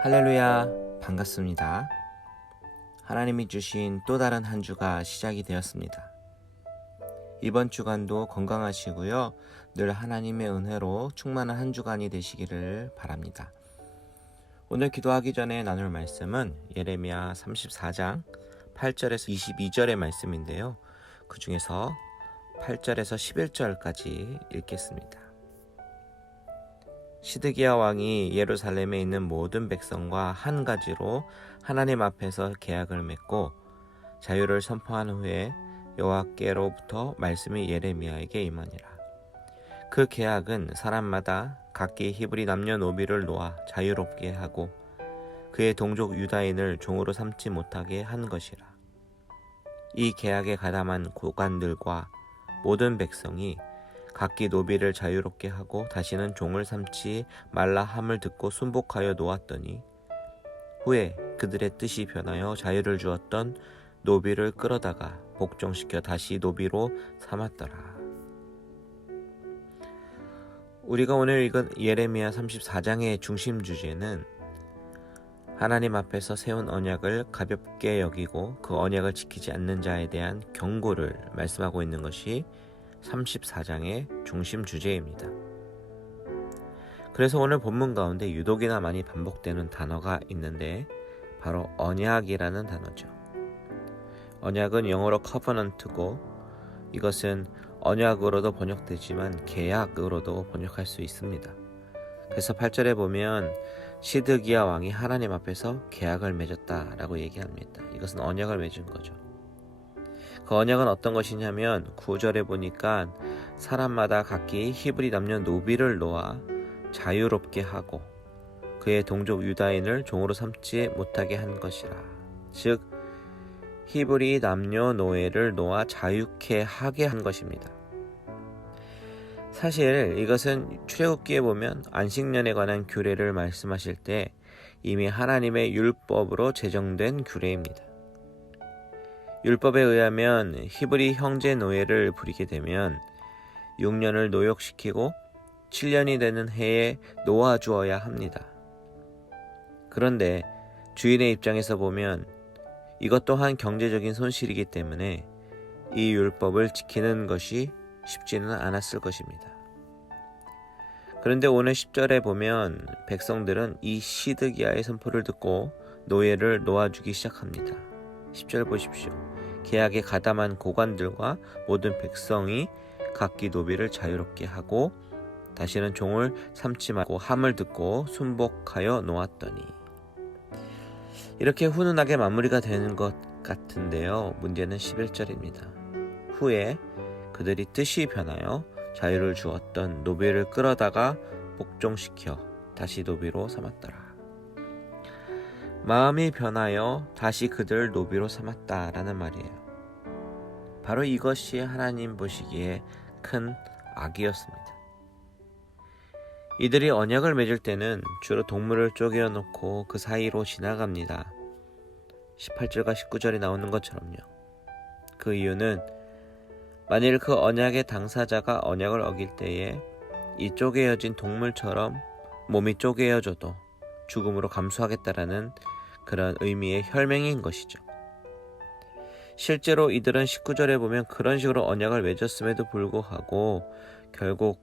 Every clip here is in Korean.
할렐루야, 반갑습니다. 하나님이 주신 또 다른 한 주가 시작이 되었습니다. 이번 주간도 건강하시고요. 늘 하나님의 은혜로 충만한 한 주간이 되시기를 바랍니다. 오늘 기도하기 전에 나눌 말씀은 예레미야 34장 8절에서 22절의 말씀인데요. 그 중에서 8절에서 11절까지 읽겠습니다. 시드기야 왕이 예루살렘에 있는 모든 백성과 한 가지로 하나님 앞에서 계약을 맺고 자유를 선포한 후에 여호와께로부터 말씀이 예레미야에게 임하니라. 그 계약은 사람마다 각기 히브리 남녀노비를 놓아 자유롭게 하고 그의 동족 유다인을 종으로 삼지 못하게 한 것이라. 이 계약에 가담한 고관들과 모든 백성이 각기 노비를 자유롭게 하고 다시는 종을 삼지 말라 함을 듣고 순복하여 놓았더니 후에 그들의 뜻이 변하여 자유를 주었던 노비를 끌어다가 복종시켜 다시 노비로 삼았더라. 우리가 오늘 읽은 예레미야 34장의 중심 주제는 하나님 앞에서 세운 언약을 가볍게 여기고 그 언약을 지키지 않는 자에 대한 경고를 말씀하고 있는 것이 34장의 중심 주제입니다. 그래서 오늘 본문 가운데 유독이나 많이 반복되는 단어가 있는데 바로 언약이라는 단어죠. 언약은 영어로 covenant고 이것은 언약으로도 번역되지만 계약으로도 번역할 수 있습니다. 그래서 8절에 보면 시드기야 왕이 하나님 앞에서 계약을 맺었다라고 얘기합니다. 이것은 언약을 맺은 거죠. 그 언약은 어떤 것이냐면 9절에 보니까 사람마다 각기 히브리 남녀 노비를 놓아 자유롭게 하고 그의 동족 유다인을 종으로 삼지 못하게 한 것이라. 즉 히브리 남녀 노예를 놓아 자유케 하게 한 것입니다. 사실 이것은 출애굽기에 보면 안식년에 관한 규례를 말씀하실 때 이미 하나님의 율법으로 제정된 규례입니다. 율법에 의하면 히브리 형제 노예를 부리게 되면 6년을 노역시키고 7년이 되는 해에 놓아주어야 합니다. 그런데 주인의 입장에서 보면 이것 또한 경제적인 손실이기 때문에 이 율법을 지키는 것이 쉽지는 않았을 것입니다. 그런데 오늘 10절에 보면 백성들은 이 시드기야의 선포를 듣고 노예를 놓아주기 시작합니다. 10절 보십시오. 계약에 가담한 고관들과 모든 백성이 각기 노비를 자유롭게 하고 다시는 종을 삼지 말고 함을 듣고 순복하여 놓았더니. 이렇게 훈훈하게 마무리가 되는 것 같은데요. 문제는 11절입니다. 후에 그들이 뜻이 변하여 자유를 주었던 노비를 끌어다가 복종시켜 다시 노비로 삼았더라. 마음이 변하여 다시 그들 노비로 삼았다라는 말이에요. 바로 이것이 하나님 보시기에 큰 악이었습니다. 이들이 언약을 맺을 때는 주로 동물을 쪼개어 놓고 그 사이로 지나갑니다. 18절과 19절에 나오는 것처럼요. 그 이유는 만일 그 언약의 당사자가 언약을 어길 때에 이 쪼개어진 동물처럼 몸이 쪼개어져도 죽음으로 감수하겠다라는 그런 의미의 혈맹인 것이죠. 실제로 이들은 19절에 보면 그런 식으로 언약을 맺었음에도 불구하고 결국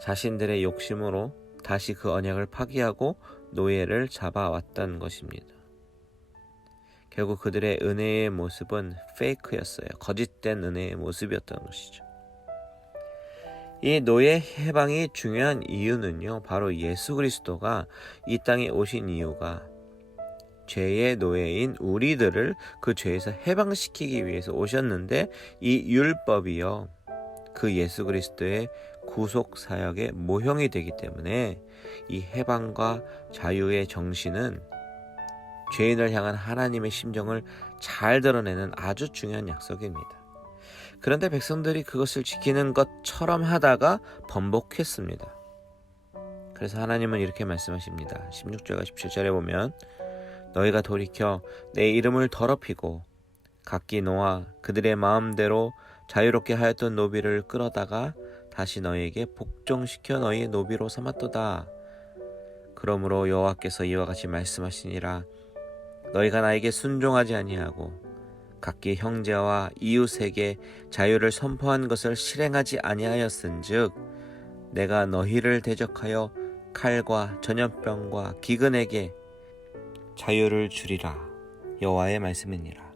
자신들의 욕심으로 다시 그 언약을 파기하고 노예를 잡아왔던 것입니다. 결국 그들의 은혜의 모습은 페이크였어요. 거짓된 은혜의 모습이었던 것이죠. 이 노예 해방이 중요한 이유는요, 바로 예수 그리스도가 이 땅에 오신 이유가 죄의 노예인 우리들을 그 죄에서 해방시키기 위해서 오셨는데 이 율법이요, 그 예수 그리스도의 구속 사역의 모형이 되기 때문에 이 해방과 자유의 정신은 죄인을 향한 하나님의 심정을 잘 드러내는 아주 중요한 약속입니다. 그런데 백성들이 그것을 지키는 것처럼 하다가 번복했습니다. 그래서 하나님은 이렇게 말씀하십니다. 16절과 17절에 보면 너희가 돌이켜 내 이름을 더럽히고 각기 놓아 그들의 마음대로 자유롭게 하였던 노비를 끌어다가 다시 너희에게 복종시켜 너희의 노비로 삼았도다. 그러므로 여호와께서 이와 같이 말씀하시니라. 너희가 나에게 순종하지 아니하고 각기 형제와 이웃에게 자유를 선포한 것을 실행하지 아니하였은즉 내가 너희를 대적하여 칼과 전염병과 기근에게 자유를 주리라. 여호와의 말씀이니라.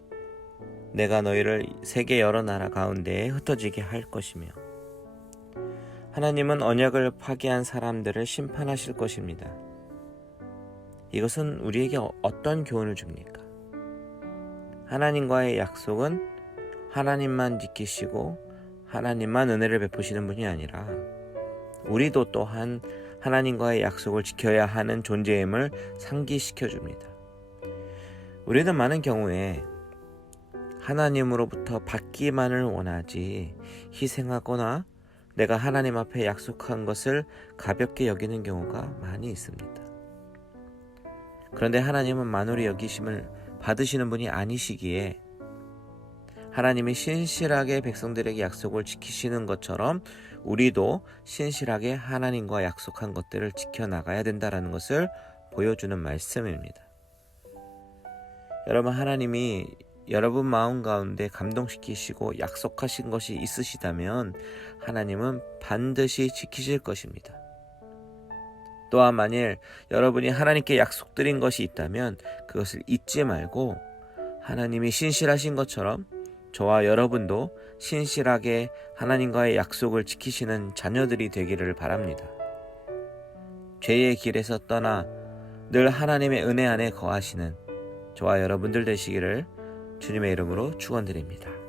내가 너희를 세계 여러 나라 가운데에 흩어지게 할 것이며 하나님은 언약을 파기한 사람들을 심판하실 것입니다. 이것은 우리에게 어떤 교훈을 줍니까? 하나님과의 약속은 하나님만 지키시고 하나님만 은혜를 베푸시는 분이 아니라 우리도 또한 하나님과의 약속을 지켜야 하는 존재임을 상기시켜 줍니다. 우리는 많은 경우에 하나님으로부터 받기만을 원하지 희생하거나 내가 하나님 앞에 약속한 것을 가볍게 여기는 경우가 많이 있습니다. 그런데 하나님은 만홀히 여기심을 받으시는 분이 아니시기에 하나님이 신실하게 백성들에게 약속을 지키시는 것처럼 우리도 신실하게 하나님과 약속한 것들을 지켜나가야 된다는 것을 보여주는 말씀입니다. 여러분, 하나님이 여러분 마음 가운데 감동시키시고 약속하신 것이 있으시다면 하나님은 반드시 지키실 것입니다. 또한 만일 여러분이 하나님께 약속드린 것이 있다면 그것을 잊지 말고 하나님이 신실하신 것처럼 저와 여러분도 신실하게 하나님과의 약속을 지키시는 자녀들이 되기를 바랍니다. 죄의 길에서 떠나 늘 하나님의 은혜 안에 거하시는 저와 여러분들 되시기를 주님의 이름으로 축원드립니다.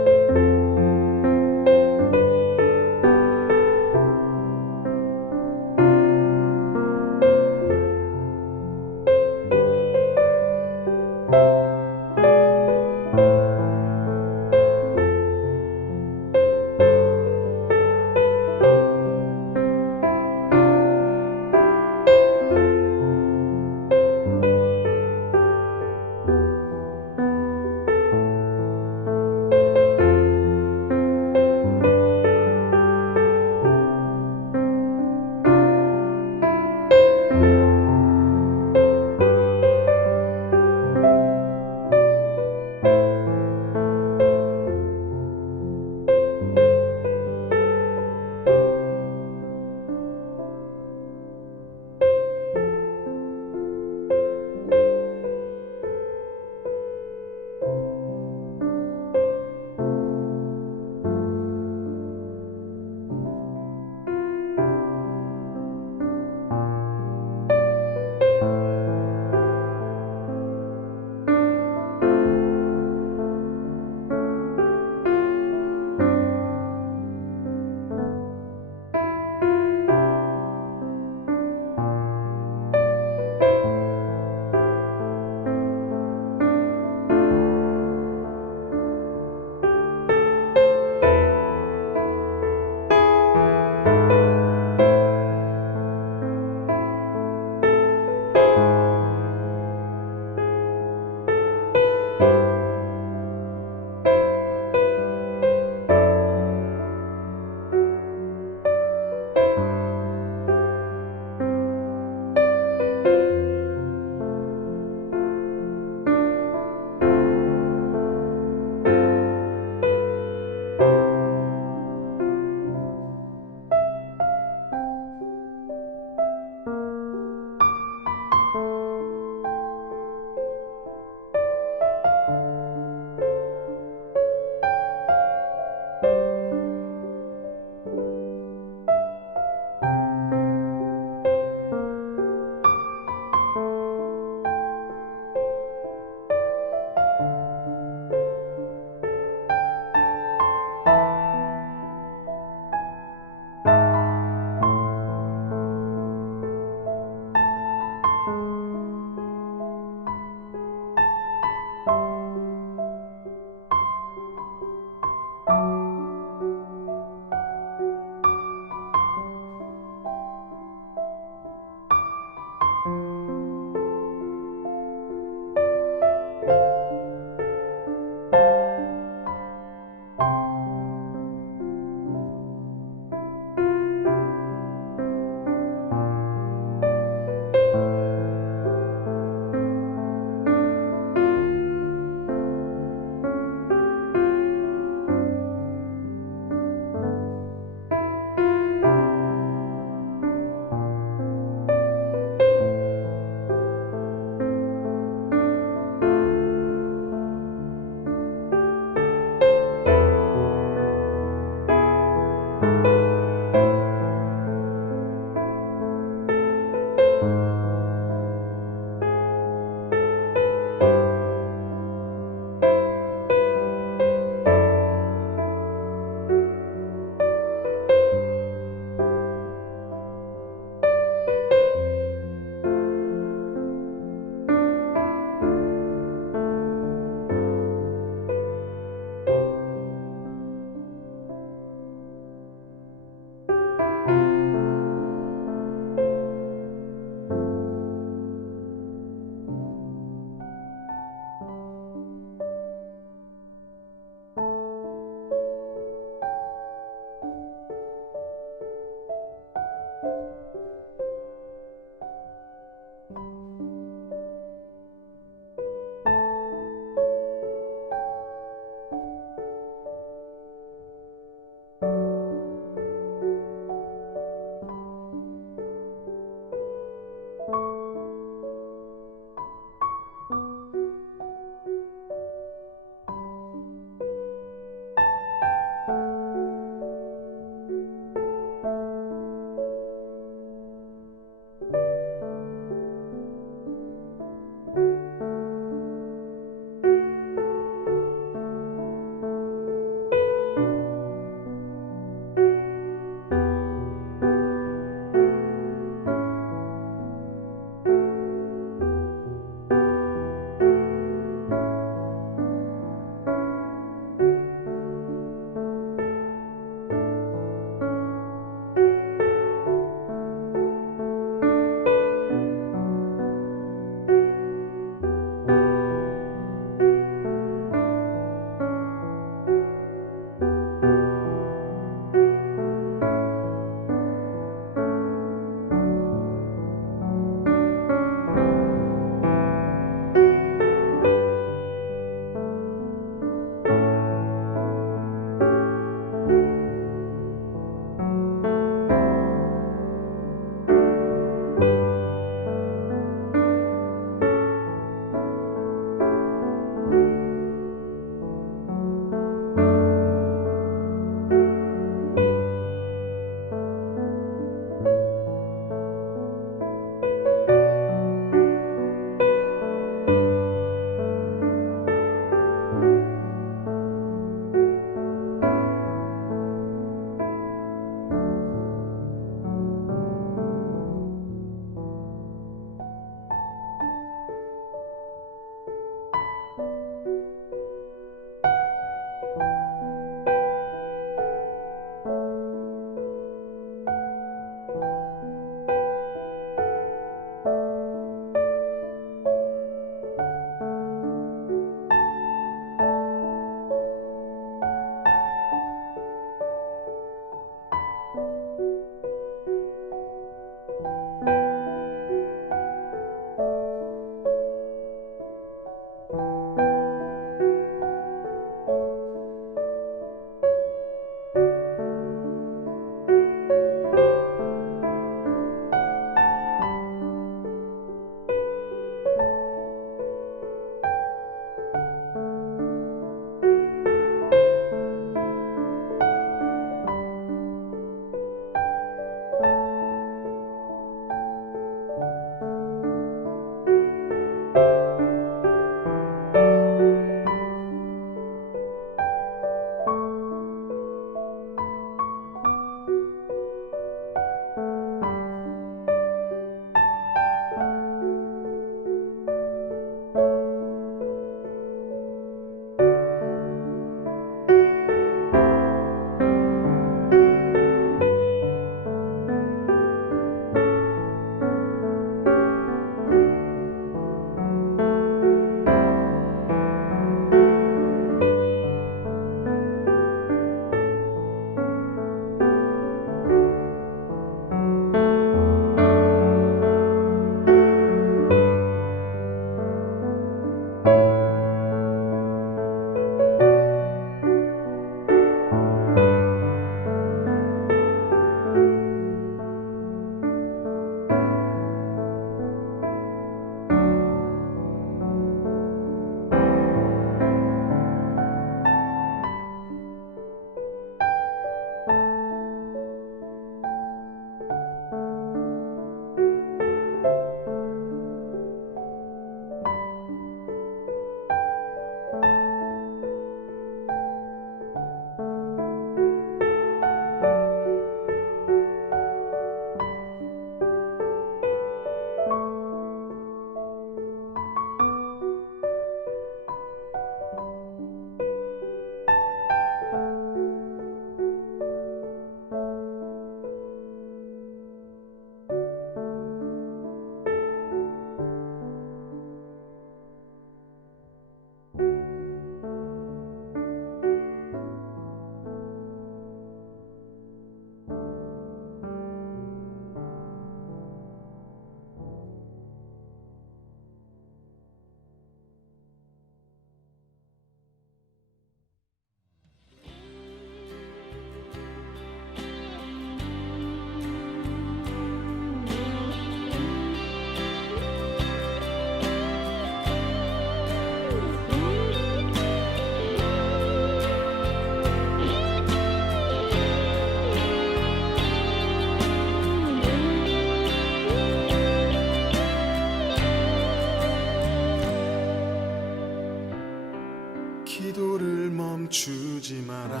기도를 멈추지 마라.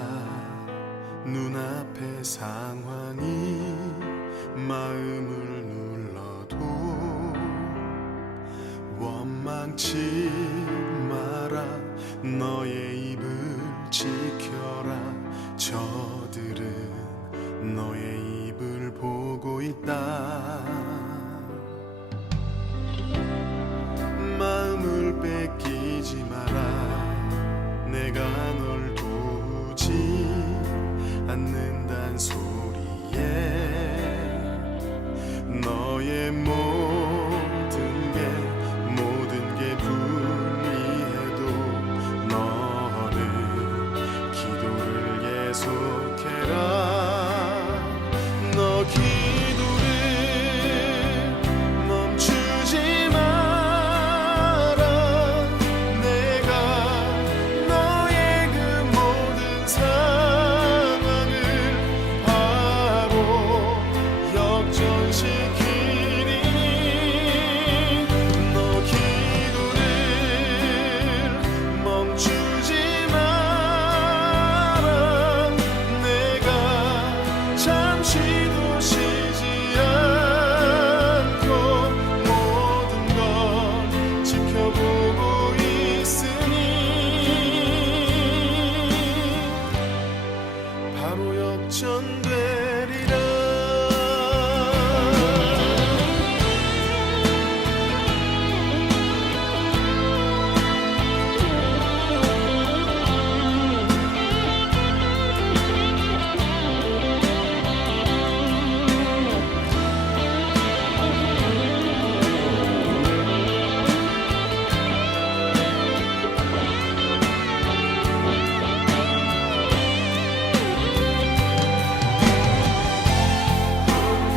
눈앞의 상황이 마음을 눌러도 원망치 마라. 너의 입을 지켜라. 저들은 너의 입을 보고 있다. 마음을 뺏기지 마라. 내가 널 도우지 않는단 소리에 너의 모든 게 불리해도 너는 기도를 계속해라. 너 기도를 멈추지 마라. 내가 너의 그 모든 상황을 바로 역전시키리니 너 기도를 멈추지 마라. 내가 잠시도 쉬지 않고 모든 걸 지켜보고 있으니 바로 역전되리라.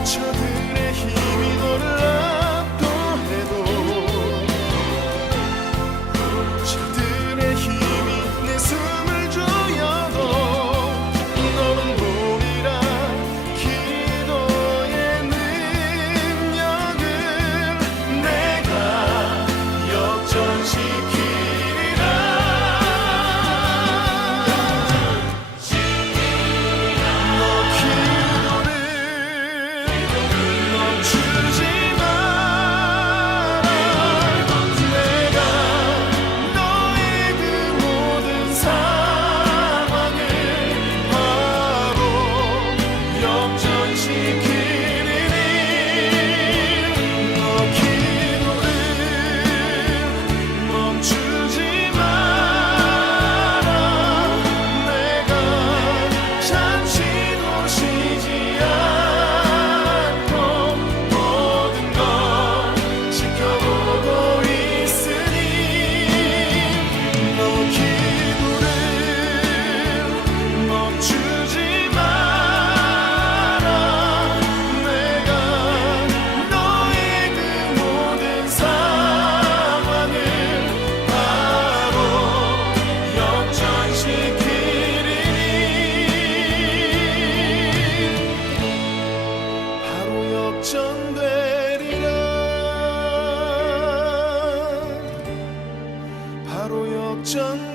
저들의 힘이 너를 압도해도 저들의 힘이 내 숨을 조여도 너는 보리라. 기도의 능력을 내가 역전시키리라. 너 기도를 멈추지 마라. 내가 너의 그 모든 상황을 바로 역전시키리니 너 기도를 멈추지 마라. 내가 잠시도 쉬지 않고 모든 걸 지켜보고 있으니 너 기도를 멈추지 마라. 내가 너의 그 모든 상황을 바로 역전시키리니 바로 역전되리라. 바로 역전